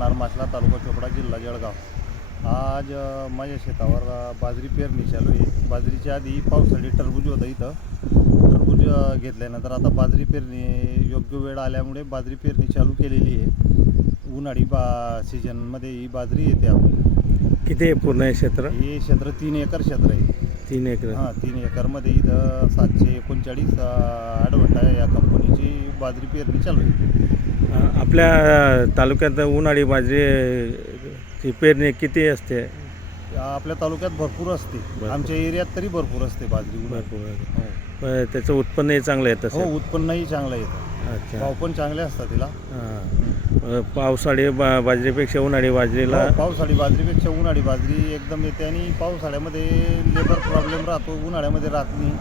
राहणार माचला, तालुका चोपडा, जिल्हा जळगाव. आज माझ्या शेतावर बाजरी पेरणी चालू आहे. बाजरीच्या आधी पावसाळी टरबूज होतं इथं. टरबूज घेतल्यानंतर आता बाजरी पेरणी योग्य वेळ आल्यामुळे बाजरी पेरणी चालू केलेली आहे. उन्हाळी सीजनमध्ये ही बाजरी येते आपली. किती आहे पूर्ण हे क्षेत्र? हे क्षेत्र 3 एकर क्षेत्र आहे. 3 एकर. 3 एकरमध्ये इथं 739 ॲडव्हर्टा या कंपनीची बाजरी पेरणी चालू आहे. आपल्या तालुक्यात उन्हाळी बाजरी पेरणी किती असते? आपल्या तालुक्यात भरपूर असते. आमच्या एरियात तरी भरपूर असते बाजरी. भरपूर. त्याचं उत्पन्नही चांगलं येतं? हो, उत्पन्नही चांगलं येतं. अच्छा. भाव पण चांगले असतात तिला. पावसाळी बाजरीपेक्षा उन्हाळी बाजरीला? पावसाळी बाजरीपेक्षा उन्हाळी बाजरी एकदम येते. आणि पावसाळ्यामध्ये लेबर प्रॉब्लेम राहतो, उन्हाळ्यामध्ये राहत नाही.